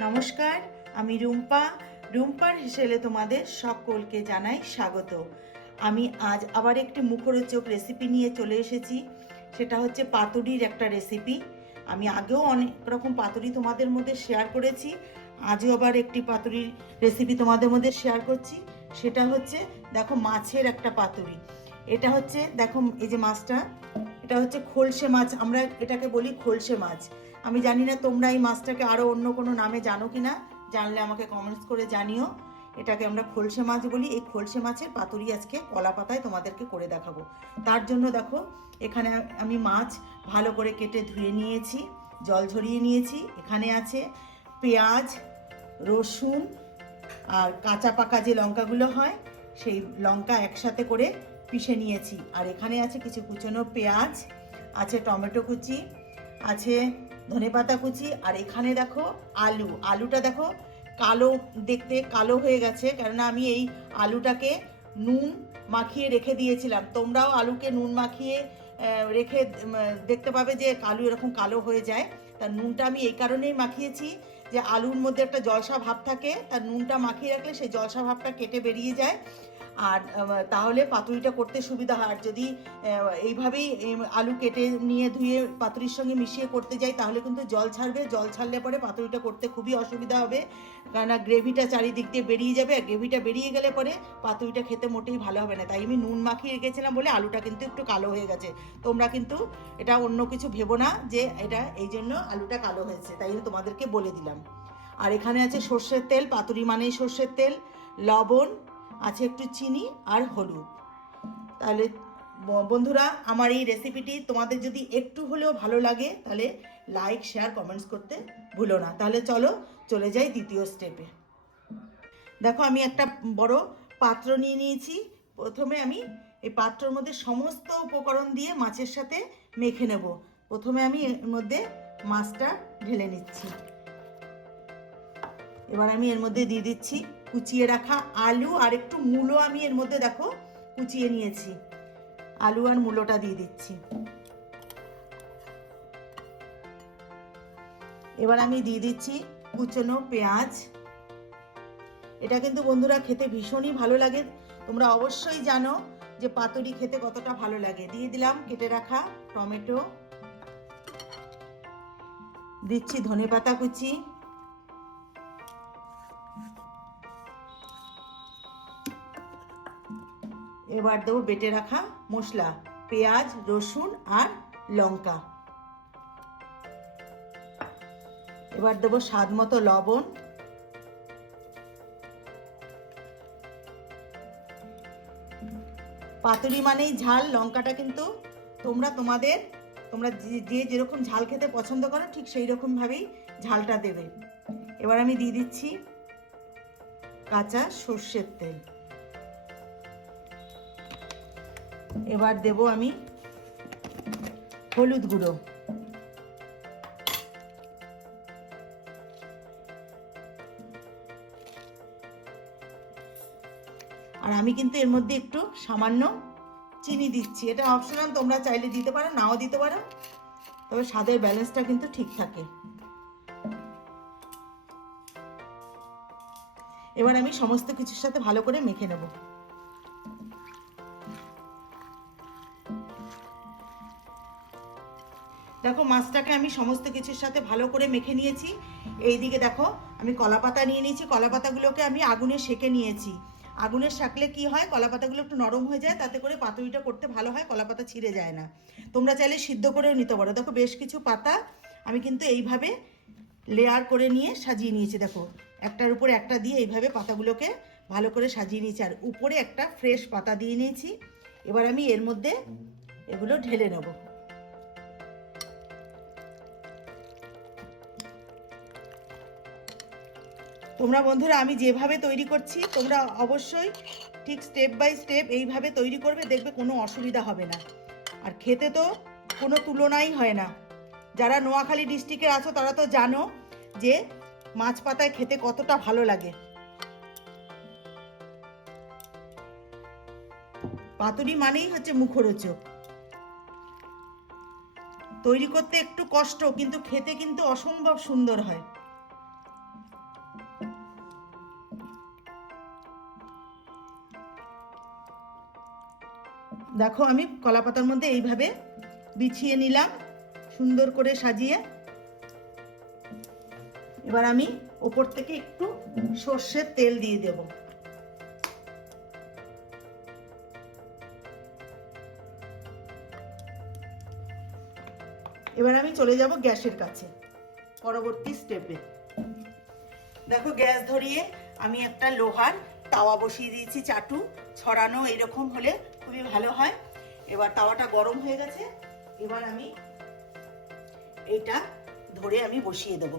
নমস্কার, আমি রুম্পা। রুম্পার হিসেলে তোমাদের সকলকে জানাই স্বাগত। আমি আজ আবার একটি মুখরোচক রেসিপি নিয়ে চলে এসেছি। সেটা হচ্ছে পাতুরির একটা রেসিপি আমি আগেও অনেক রকম পাতুরি তোমাদের মধ্যে শেয়ার করেছি। আজও আবার একটি পাতুরির রেসিপি তোমাদের মধ্যে শেয়ার করছি। সেটা হচ্ছে, দেখো মাছের একটা পাতুরি। এটা হচ্ছে, দেখো এই যে মাছটা, এটা হচ্ছে খোলসে মাছ। আমরা এটাকে বলি খোলসে মাছ। আমি জানি না তোমরা এই মাছটাকে আরও অন্য কোনো নামে জানো কি না জানলে আমাকে কমেন্টস করে জানিও। এটাকে আমরা খোলসে মাছ বলি। এই খোলসে মাছের পাতুরি আজকে কলা পাতায় তোমাদেরকে করে দেখাবো। তার জন্য দেখো, এখানে আমি মাছ ভালো করে কেটে ধুয়ে নিয়েছি, জল ঝরিয়ে নিয়েছি। এখানে আছে পেঁয়াজ, রসুন আর কাঁচা পাকা যে লঙ্কাগুলো হয়, সেই লঙ্কা একসাথে করে পিষে নিয়েছি। আর এখানে আছে কিছু কুচনো পেঁয়াজ, আছে টমেটো কুচি, আছে ধনেপাতা কুচি, আর এখানে দেখো আলু। আলুটা দেখো কালো, দেখতে কালো হয়ে গেছে, কেননা আমি এই আলুটাকে নুন মাখিয়ে রেখে দিয়েছিলাম। তোমরাও আলুকে নুন মাখিয়ে রেখে দেখতে পাবে যে আলু এরকম কালো হয়ে যায়। তা নুনটা আমি এই কারণেই মাখিয়েছি যে আলুর মধ্যে একটা জলসা ভাব থাকে তার নুনটা মাখিয়ে রাখলে সেই জলসা ভাবটা কেটে বেরিয়ে যায়। আর তাহলে পাতুরিটা করতে সুবিধা হয়। আর যদি এইভাবেই আলু কেটে নিয়ে ধুয়ে পাতুরির সঙ্গে মিশিয়ে করতে যাই, তাহলে কিন্তু জল ছাড়বে। জল ছাড়লে পরে পাতুরিটা করতে খুবই অসুবিধা হবে। কেননা গ্রেভিটা চারিদিক দিয়ে বেরিয়ে যাবে। আর গ্রেভিটা বেরিয়ে গেলে পরে পাতুরিটা খেতে মোটেই ভালো হবে না। তাই আমি নুন মাখিয়ে রেখেছিলাম বলে আলুটা কিন্তু একটু কালো হয়ে গেছে। তোমরা কিন্তু এটা অন্য কিছু ভেবো না যে এটা, এই জন্য আলুটা কালো হয়েছে। তাই আমি তোমাদেরকে বলে দিলাম। আর এখানে আছে সর্ষের তেল। পাতুরি মানেই সর্ষের তেল। লবণ আছে একটু চিনি আর হলুদ। তাহলে বন্ধুরা, আমার এই রেসিপিটি তোমাদের যদি একটু হলেও ভালো লাগে, তাহলে লাইক শেয়ার কমেন্টস করতে ভুলো না। তাহলে চলো, চলে যাই দ্বিতীয় স্টেপে দেখো, আমি একটা বড় পাত্র নিয়ে নিয়েছি। প্রথমে আমি এই পাত্রর মধ্যে সমস্ত উপকরণ দিয়ে মাছের সাথে মেখে নেব। প্রথমে আমি এর মধ্যে মাছটা ঢেলে নিচ্ছি। এবার আমি এর মধ্যে দিয়ে দিচ্ছি কুচিয়ে রাখা আলু আর একটু মূলো আমি এর মধ্যে দেখো কুচিয়ে নিয়েছি। আলু আর মূলোটা দিয়ে দিচ্ছি। এবার আমি দিয়ে দিচ্ছি কুচনো পেঁয়াজ। এটা কিন্তু বন্ধুরা খেতে ভীষণই ভালো লাগে। তোমরা অবশ্যই জানো যে পাতুরি খেতে কতটা ভালো লাগে। দিয়ে দিলাম কেটে রাখা টমেটো। দিচ্ছি ধনেপাতা কুচি। এবার দেবো বেটে রাখা মশলা, পেঁয়াজ, রসুন আর লঙ্কা। এবার দেবো স্বাদ মতো লবণ। পাতুরি মানেই ঝাল, লঙ্কাটা কিন্তু তোমরা তোমাদের, তোমরা যে যেরকম ঝাল খেতে পছন্দ করো, ঠিক সেই রকম ভাবেই ঝালটা দেবে। এবার আমি দিয়ে দিচ্ছি কাঁচা সর্ষের তেল। এবার দেব আমি হলুদ গুঁড়ো। আর আমি কিন্তু এর মধ্যে একটু সামান্য চিনি দিচ্ছি। এটা অপশনাল তোমরা চাইলে দিতে পারো, নাও দিতে পারো। তবে স্বাদের ব্যালেন্সটা কিন্তু ঠিক থাকে। এবার আমি সমস্ত কিছুর সাথে ভালো করে মেখে নেব। দেখো, মাছটাকে আমি সমস্ত কিছুর সাথে ভালো করে মেখে নিয়েছি। এই দিকে দেখো, আমি কলা পাতা নিয়ে নিয়েছি। কলা পাতাগুলোকে আমি আগুনে সেকে নিয়েছি। আগুনে শাকলে কি হয়? কলা পাতাগুলো একটু নরম হয়ে যায়, তাতে করে পাতুরিটা করতে ভালো হয় কলা পাতা ছিঁড়ে যায় না। তোমরা চাইলে সিদ্ধ করেও নিতে পারো। দেখো, বেশ কিছু পাতা আমি কিন্তু এইভাবে লেয়ার করে নিয়ে সাজিয়ে নিয়েছি। দেখো, একটার উপরে একটা দিয়ে এইভাবে পাতাগুলোকে ভালো করে সাজিয়ে নিয়েছি। আর উপরে একটা ফ্রেশ পাতা দিয়ে নিয়েছি। এবার আমি এর মধ্যে এগুলো ঢেলে নেব। তোমরা বন্ধুরা, আমি যেভাবে তৈরি করছি, তোমরা অবশ্যই ঠিক স্টেপ বাই স্টেপ এইভাবে তৈরি করবে, দেখবে কোনো অসুবিধা হবে না। আর খেতে তো কোনো তুলনাই হয় না। যারা নোয়াখালী ডিস্ট্রিক্টের আছো, তারা তো জানো যে মাছ পাতায় খেতে কতটা ভালো লাগে। পাতুরি মানেই হচ্ছে মুখরোচক। তৈরি করতে একটু কষ্ট, কিন্তু খেতে কিন্তু অসম্ভব সুন্দর হয়। দেখো, আমি কলা পাতার মধ্যে এইভাবে বিছিয়ে নিলাম, সুন্দর করে সাজিয়ে। এবার আমি ওপর থেকে একটু সর্ষের তেল দিয়ে দেব। এবার আমি চলে যাব গ্যাসের কাছে, পরবর্তী স্টেপে। দেখো, গ্যাস ধরিয়ে আমি একটা লোহার তাওয়া বসিয়ে দিয়েছি, চাটু, ছড়ানো এরকম হলে খুবই ভালো হয়। এবার তাওয়াটা গরম হয়ে গেছে। এবার আমি এটা ধরে আমি বসিয়ে দেব।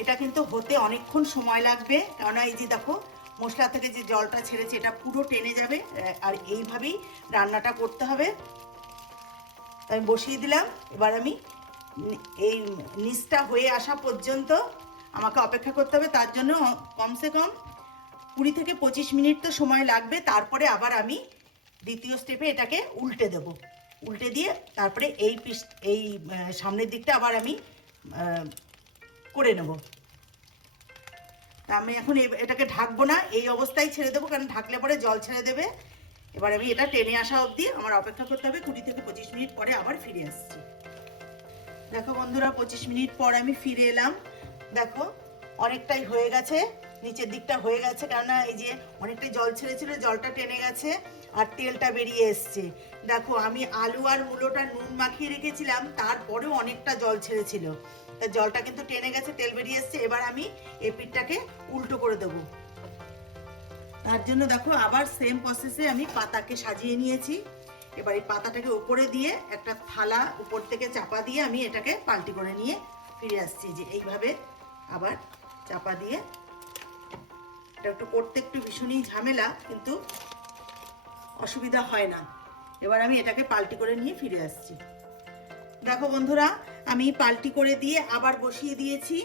এটা কিন্তু হতে অনেকক্ষণ সময় লাগবে। কেননা এই যে দেখো, মশলা থেকে যে জলটা ছেড়েছে, এটা পুরো টেনে যাবে। আর এইভাবেই রান্নাটা করতে হবে। আমি বসিয়ে দিলাম। এবার আমি এই নিচটা হয়ে আসা পর্যন্ত আমাকে অপেক্ষা করতে হবে। তার জন্য কমসে কম কুড়ি থেকে পঁচিশ মিনিট তো সময় লাগবে। তারপরে আবার আমি দ্বিতীয় স্টেপে এটাকে উল্টে দেব। উল্টে দিয়ে তারপরে এই পিস এই সামনের দিকটা আবার আমি করে নেব। আমি এখন এটাকে ঢাকবো না। এই অবস্থায় ছেড়ে দেবো, কারণ ঢাকলে পরে জল ছেড়ে দেবে। এবার আমি এটা টেনে আসা অবধি আমার অপেক্ষা করতে হবে, কুড়ি থেকে পঁচিশ মিনিট পরে আবার ফিরে আসছি। দেখো বন্ধুরা, পঁচিশ মিনিট পর আমি ফিরে এলাম। দেখো, অনেকটাই হয়ে গেছে, নিচের দিকটা হয়ে গেছে, কেননা এই যে অনেকটাই জল ছেড়েছিল, জলটা টেনে গেছে আর তেলটা বেরিয়ে এসছে। দেখো, আমি আলু আর মূলোটা নুন মাখিয়ে রেখেছিলাম, তারপরেও অনেকটা জল ছেড়েছিল। জলটা কিন্তু টেনে গেছে, তেল বেরিয়ে এসছে, এবার আমি এই পিঠটাকে উল্টো করে দেবো। তার জন্য দেখো আবার সেম প্রসেসে আমি পাতাকে সাজিয়ে নিয়েছি। এবার এই পাতাটাকে উপরে দিয়ে একটা থালা উপর থেকে চাপা দিয়ে আমি এটাকে পাল্টি করে নিয়ে ফিরে আসছি যে এইভাবে আবার চাপা দিয়ে। এটা একটু করতে একটু ভীষণই ঝামেলা, কিন্তু অসুবিধা হয় না। এবার আমি এটাকে পাল্টি করে নিয়ে ফিরে আসছি। দেখো বন্ধুরা, আমি পাল্টি করে দিয়ে আবার বসিয়ে দিয়েছি।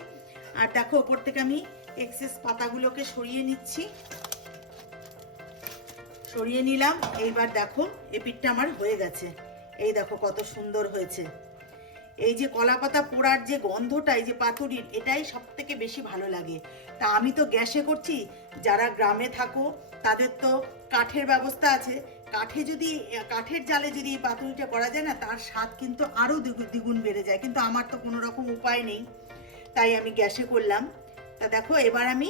আর দেখো, ওপর থেকে আমি এক্সেস পাতাগুলোকে সরিয়ে নিচ্ছি। সরিয়ে নিলাম। এইবার দেখো এপিটটা আমার হয়ে গেছে। এই দেখো কত সুন্দর হয়েছে। এই যে কলা পাতা পোড়ার যে গন্ধটা, এই যে পাতুরির, এটাই সব থেকে বেশি ভালো লাগে। তা আমি তো গ্যাসে করছি, যারা গ্রামে থাকো, তাদের তো কাঠের ব্যবস্থা আছে। কাঠে যদি, কাঠের জালে যদি এই পাতুরিটা করা যায় না, তার স্বাদ কিন্তু আরও দ্বিগুণ বেড়ে যায়। কিন্তু আমার তো কোনো রকম উপায় নেই। তাই আমি গ্যাসে করলাম। তা দেখো, এবার আমি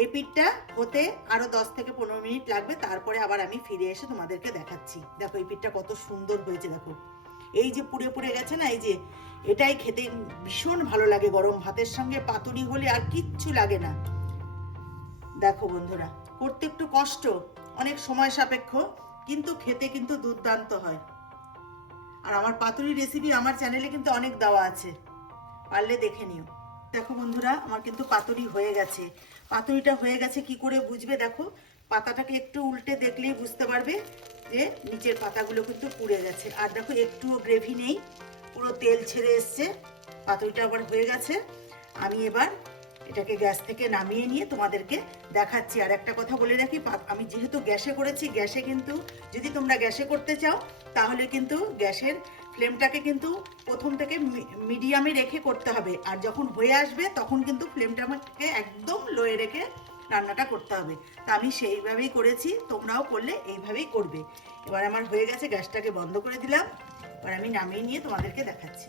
এই পিঠটা হতে আরও দশ থেকে পনেরো মিনিট লাগবে, তারপরে আবার আমি ফিরে এসে তোমাদেরকে দেখাচ্ছি। দেখো এই পিঠটা কত সুন্দর হয়েছে, দেখো। এই যে পুড়ে পুড়ে গেছে না, এই যে এটাই খেতে ভীষণ ভালো লাগে গরম ভাতের সঙ্গে, পাতুরি হলে আর কিচ্ছু লাগে না। দেখো বন্ধুরা, করতে একটু কষ্ট, অনেক সময় সাপেক্ষ, কিন্তু খেতে কিন্তু দুর্দান্ত হয়। আর আমার পাতুরি রেসিপি আমার চ্যানেলে কিন্তু অনেক দেওয়া আছে, পারলে দেখে নিও। দেখো বন্ধুরা, আমার কিন্তু পাতুরি হয়ে গেছে। পাতুরিটা হয়ে গেছে, কি করে বুঝবে দেখো? পাতাটাকে একটু উল্টে দেখলেই বুঝতে পারবে যে নিচের পাতাগুলো কিন্তু পুড়ে গেছে। আর দেখো, একটুও গ্রেভি নেই, পুরো তেল ছেড়ে এসছে। পাতুরিটা আবার হয়ে গেছে। আমি এবার এটাকে গ্যাস থেকে নামিয়ে নিয়ে তোমাদেরকে দেখাচ্ছি। আর একটা কথা বলে রাখি আমি যেহেতু গ্যাসে করেছি, গ্যাসে কিন্তু যদি তোমরা গ্যাসে করতে চাও, তাহলে কিন্তু গ্যাসের ফ্লেমটাকে কিন্তু প্রথম থেকে মিডিয়ামে রেখে করতে হবে। আর যখন হয়ে আসবে, তখন কিন্তু ফ্লেমটাকে একদম লোয়ে রেখে রান্নাটা করতে হবে। তা আমি সেইভাবেই করেছি, তোমরাও করলে এইভাবেই করবে। এবার আমার হয়ে গেছে, গ্যাসটাকে বন্ধ করে দিলাম। এবার আমি নামিয়ে নিয়ে তোমাদেরকে দেখাচ্ছি।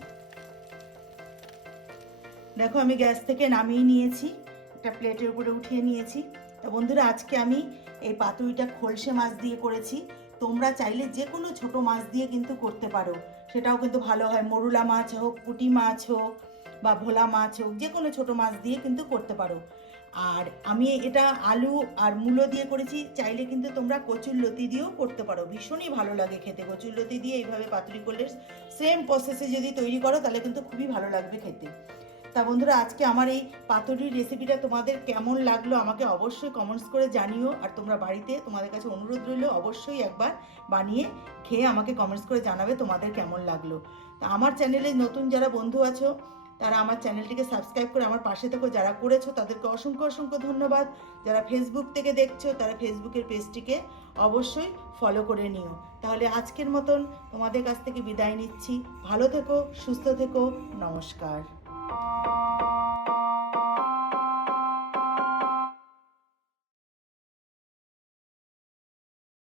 দেখো, আমি গ্যাস থেকে নামিয়ে নিয়েছি, একটা প্লেটের উপরে উঠিয়ে নিয়েছি। তো বন্ধুরা, আজকে আমি এই পাতুরিটা খোলসে মাছ দিয়ে করেছি। তোমরা চাইলে যে কোনো ছোট মাছ দিয়ে কিন্তু করতে পারো। সেটাও কিন্তু ভালো হয়। মরুলা মাছ হোক, পুঁটি মাছ হোক বা ভোলা মাছ হোক, যে কোনো ছোট মাছ দিয়ে কিন্তু করতে পারো। আর আমি এটা আলু আর মূলো দিয়ে করেছি। চাইলে কিন্তু তোমরা কচুর লতি দিয়েও করতে পারো। ভীষণই ভালো লাগে খেতে। কচুর লতি দিয়ে এইভাবে পাতুরি করলে সেম প্রসেসে যদি তৈরি করো, তাহলে কিন্তু খুবই ভালো লাগবে খেতে। তা বন্ধুরা, আজকে আমার এই পাতুরির রেসিপিটা তোমাদের কেমন লাগল আমাকে অবশ্যই কমেন্টস করে জানিও। আর তোমরা বাড়িতে তোমাদের কাছে অনুরোধ রইল, অবশ্যই একবার বানিয়ে খেয়ে আমাকে কমেন্টস করে জানাবে তোমাদের কেমন লাগল। তা আমার চ্যানেলে নতুন যারা বন্ধু আছো, তারা আমার চ্যানেলটিকে সাবস্ক্রাইব করে আমার পাশে থেকে। যারা করেছ, তাদেরকে অসংখ্য অসংখ্য ধন্যবাদ। যারা ফেসবুক থেকে দেখছ, তারা ফেসবুকের পেজটিকে অবশ্যই ফলো করে নিও। তাহলে আজকের মতন তোমাদের কাছ থেকে বিদায় নিচ্ছি। ভালো থেকো, সুস্থ থেকো, নমস্কার।